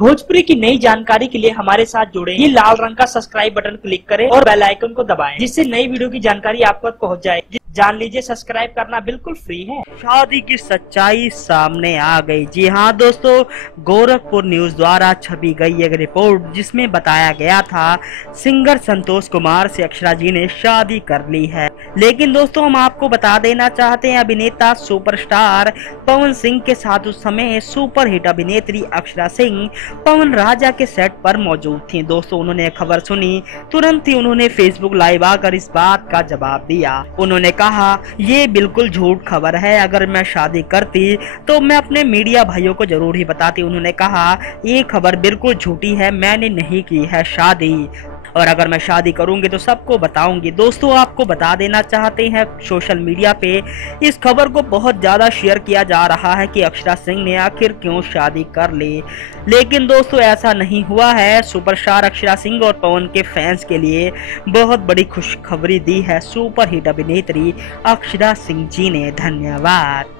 भोजपुरी की नई जानकारी के लिए हमारे साथ जुड़े। ये लाल रंग का सब्सक्राइब बटन क्लिक करें और बेल आइकन को दबाएं, जिससे नई वीडियो की जानकारी आप तक पहुंच जाए। जान लीजिए, सब्सक्राइब करना बिल्कुल फ्री है। शादी की सच्चाई सामने आ गई। जी हाँ दोस्तों, गोरखपुर न्यूज द्वारा छपी गई एक रिपोर्ट जिसमें बताया गया था सिंगर संतोष कुमार से अक्षरा जी ने शादी कर ली है। लेकिन दोस्तों, हम आपको बता देना चाहते हैं, अभिनेता सुपरस्टार पवन सिंह के साथ उस समय सुपरहिट अभिनेत्री अक्षरा सिंह पवन राजा के सेट पर मौजूद थी। दोस्तों, उन्होंने खबर सुनी, तुरंत ही उन्होंने फेसबुक लाइव आकर इस बात का जवाब दिया। उन्होंने कहा, ये बिल्कुल झूठ खबर है। अगर मैं शादी करती तो मैं अपने मीडिया भाइयों को जरूर ही बताती। उन्होंने कहा, ये खबर बिल्कुल झूठी है, मैंने नहीं की है शादी, और अगर मैं शादी करूंगी तो सबको बताऊंगी। दोस्तों, आपको बता देना चाहते हैं, सोशल मीडिया पे इस खबर को बहुत ज्यादा शेयर किया जा रहा है कि अक्षरा सिंह ने आखिर क्यों शादी कर ली। लेकिन दोस्तों, ऐसा नहीं हुआ है। सुपरस्टार अक्षरा सिंह और पवन के फैंस के लिए बहुत बड़ी खुशखबरी दी है सुपरहिट अभिनेत्री अक्षरा सिंह जी ने। धन्यवाद।